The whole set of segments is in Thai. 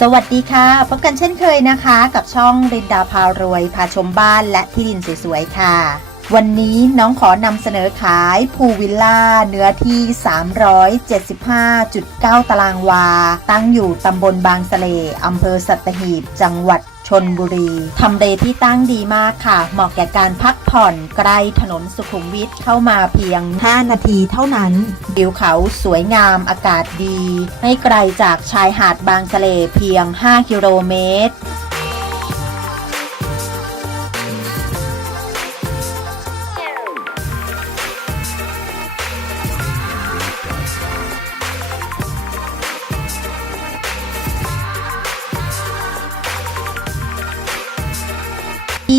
สวัสดีค่ะ พบกันเช่นเคยนะคะ กับช่องรินดาพารวย พาชมบ้านและที่ดินสวยๆ ค่ะ วันนี้น้องขอนำเสนอขายภูวิลล่า เนื้อที่ 375.9 ตารางวา ตั้งอยู่ตำบลบางสะเลอำเภอสัตหีบ จังหวัด ชนบุรี ทำเลที่ตั้งดีมากค่ะ เหมาะแก่การพักผ่อนใกล้ถนนสุขุมวิทเข้ามาเพียง 5 นาทีเท่านั้นวิวเขาสวยงามอากาศดี ไม่ไกลจากชายหาดบางสะเลเพียง 5 กิโลเมตร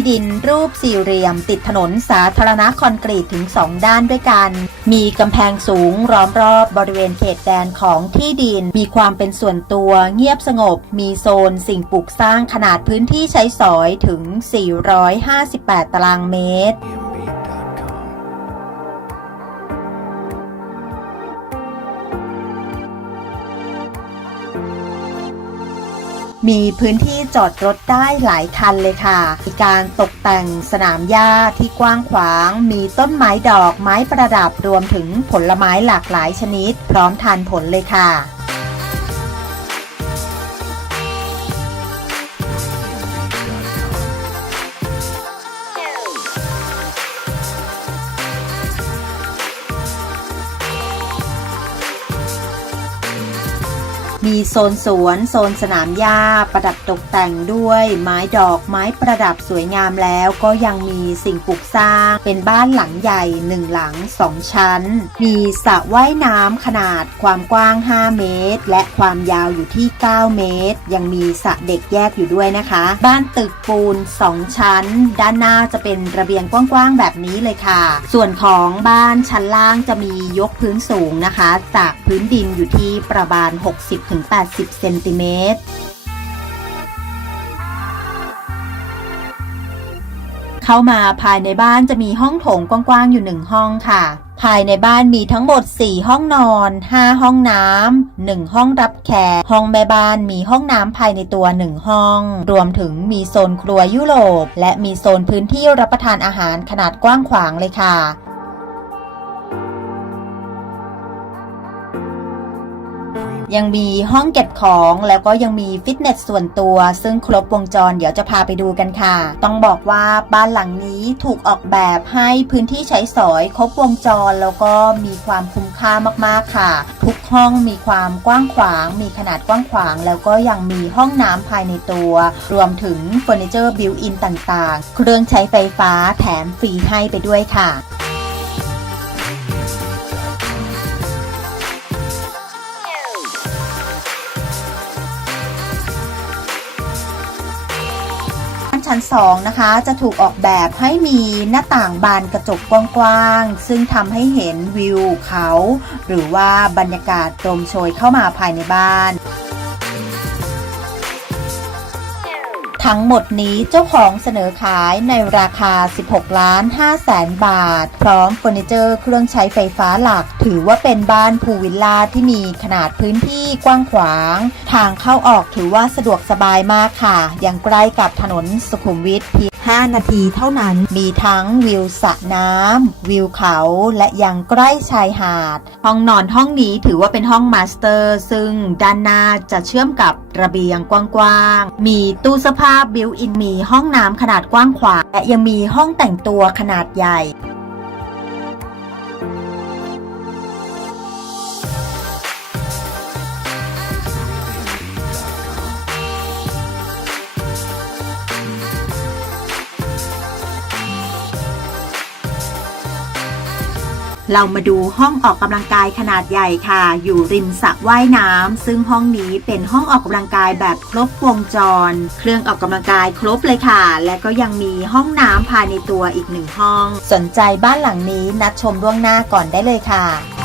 ที่ดินรูปสี่เหลี่ยม ติดถนนสาธารณะคอนกรีตถึง2ด้านด้วยกัน มีกำแพงสูงล้อมรอบบริเวณเขตแดนของที่ดิน มีความเป็นส่วนตัวเงียบสงบ มีโซนสิ่งปลูกสร้างขนาดพื้นที่ใช้สอยถึง 458 ตารางเมตร มีพื้นที่จอดรถได้หลายคันเลยค่ะ มีการตกแต่งสนามหญ้าที่กว้างขวาง มีต้นไม้ดอกไม้ประดับรวมถึงผลไม้หลากหลายชนิด พร้อมทานผลเลยค่ะ มีโซนสวน โซนสนามหญ้า ประดับตกแต่งด้วยไม้ดอกไม้ประดับสวยงามแล้วก็ยังมีสิ่งปลูกสร้าง เป็นบ้านหลังใหญ่หนึ่งหลังสองชั้น มีสระว่ายน้ำขนาดความกว้าง 5 เมตร และความยาวอยู่ที่ 9 เมตร ยังมีสระเด็กแยกอยู่ด้วยนะคะ บ้านตึกปูน 2 ชั้น ด้านหน้าจะเป็นระเบียงกว้างๆแบบนี้เลยค่ะ ส่วนของบ้านชั้นล่างจะมียกพื้นสูงนะคะ จากพื้นดินอยู่ที่ประมาณ60-80 เซนติเมตรเข้ามาภายในบ้านจะมีห้องโถงกว้างๆอยู่หนึ่งห้องค่ะ ภายในบ้านมีทั้งหมด 4 ห้องนอน 5 ห้องน้ำ 1 ห้องรับแขก ห้องแม่บ้านมีห้องน้ำภายในตัว 1 ห้อง รวมถึงมีโซนครัวยุโรป และมีโซนพื้นที่รับประทานอาหารขนาดกว้างขวางเลยค่ะ ยังมีห้องเก็บของแล้วก็ยังมีฟิตเนสส่วนตัว ซึ่งครบวงจรเดี๋ยวจะพาไปดูกันค่ะ ต้องบอกว่าบ้านหลังนี้ถูกออกแบบให้พื้นที่ใช้สอยครบวงจรแล้วก็มีความคุ้มค่ามากๆค่ะ ทุกห้องมีความกว้างขวาง มีขนาดกว้างขวาง แล้วก็ยังมีห้องน้ำภายในตัว รวมถึงเฟอร์นิเจอร์บิวอินต่างๆ เครื่องใช้ไฟฟ้าแถมฟรีให้ไปด้วยค่ะ ชั้น 2 นะคะ จะถูกออกแบบให้มีหน้าต่างบานกระจกกว้างๆ ซึ่งทำให้เห็นวิวเขา หรือว่าบรรยากาศลมโชยเข้ามาภายในบ้าน ทั้งหมดนี้เจ้าของเสนอขายในราคา 16 ล้าน5แสนบาท พร้อมเฟอร์นิเจอร์เครื่องใช้ไฟฟ้าหลัก ถือว่าเป็นบ้านภูวิลล่าที่มีขนาดพื้นที่กว้างขวาง ทางเข้าออกถือว่าสะดวกสบายมากค่ะ ยังใกล้กับถนนสุขุมวิทเพีย 5 นาทีเท่านั้น มีทั้งวิวสระน้ำ วิวเขาและยังใกล้ชายหาด ห้องนอนห้องนี้ถือว่าเป็นห้องมาสเตอร์ ซึ่งด้านหน้าจะเชื่อมกับระเบียงกว้างๆ มีตู้เสื้อผ้าบิวอิน มีห้องน้ำขนาดกว้างขวาง และยังมีห้องแต่งตัวขนาดใหญ่ เรามาดูห้องออกกำลังกายขนาดใหญ่ค่ะ อยู่ริมสระว่ายน้ำซึ่งห้องนี้เป็นห้องออกกำลังกายแบบครบวงจร เครื่องออกกำลังกายครบเลยค่ะ และก็ยังมีห้องน้ำภายในตัวอีกหนึ่งห้อง สนใจบ้านหลังนี้นัดชมล่วงหน้าก่อนได้เลยค่ะ